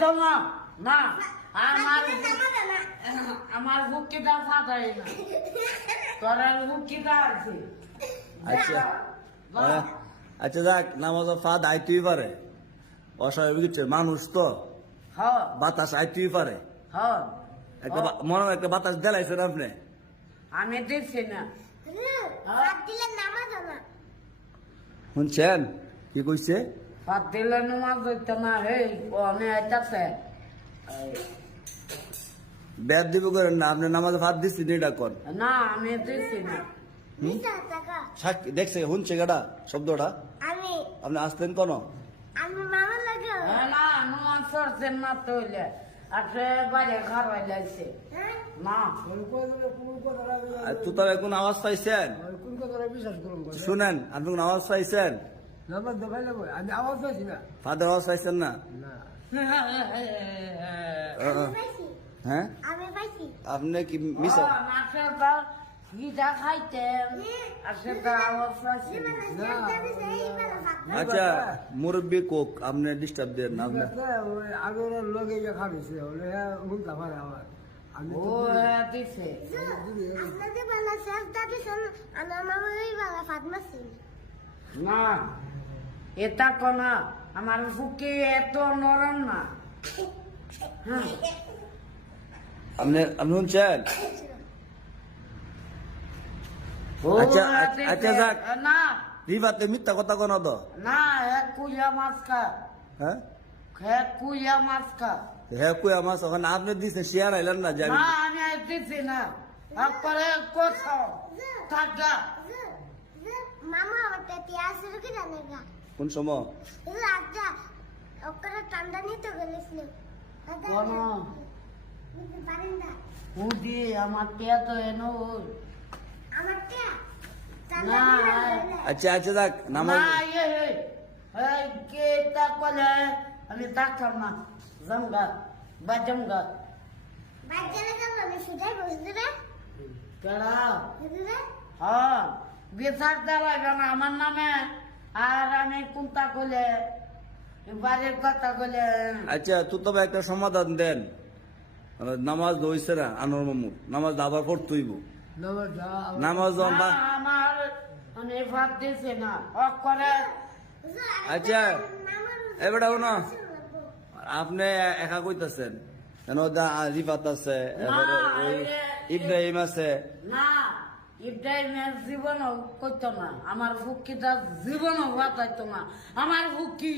তো আমার আমার ফাটাই না। তোর আছে। আচ্ছা। আচ্ছা যাক নামাজ ফাদ আইতেই পারে। অস্বাভাবিক মানুষ তো। হ্যাঁ। বাতাস আইতেই পারে। হ্যাঁ। একটা মনে হয় একটা বাতাস দেলাইছেন আপনি। আমি দিচ্ছি না। শুনছেন? কি কইছে? ফাট দিলে নামাজ হইতো না হেই অনে আইতাছে। ব্যাদ দিব করেন না আপনি নামাজে ফাদ দিচ্ছি এটা কর না আমি দিচ্ছি না। দেখছে শুনছে গাটা শব্দটা? আপনি আসতেন কোন? হ্যাঁ, কোন শুনেন আপনি কোন আওয়াজ পাইছেন? পাইছি না পাইছেন না হ্যাঁ আপনি কি মিস। আচ্ছা মুরব্বী কোক আপনি ডিস্টার্ব দেন না আগের লগে খাবিছে না এটা কোনা আমার বুকে এত নরম না। হ্যাঁ। আপনি আপনি শুনছেন? আচ্ছা, আচ্ছা, যাক। না। রিভাতে মিথ্যা কথা কোন তো। না এক কুইয়া মাছ খা হ্যাঁ কুইয়া মাছ খা হ্যাঁ কই আমার ওখানে আপনি দিচ্ছেন শেয়ার আইলেন না জানি না আমি দিছি না। তারপরে কোথাও। থাকা মামা কোন সময়? আচ্ছা আচ্ছা আচ্ছা যাক নামাজ না হে এই কে তা কলে? আমি থাকতাম না। জমগা বা জমগা। বাচ্চারা গেল না বুঝতে রে কেডা? বুঝলে হ্যাঁ বিচার দেওয়া না আমার নামে। আর আমি কোনটা কলে বাড়ির কথা কলে আচ্ছা তো তবে একটা সমাধান দেন। নামাজ হইছে না আনোর মামু নামাজ আবার পড়তেইব নাম্বার যা নামাজ আমার দিছে না অক করে। আচ্ছা এবারে না আপনি একা কইতাছেন। কেন দা রিফাত আছে ইব্রাহিম আছে। না ইব্রাহিমের জীবনও করতো না আমার ফুকিটা জীবনও বাঁচাইতো না। আমার ফুকি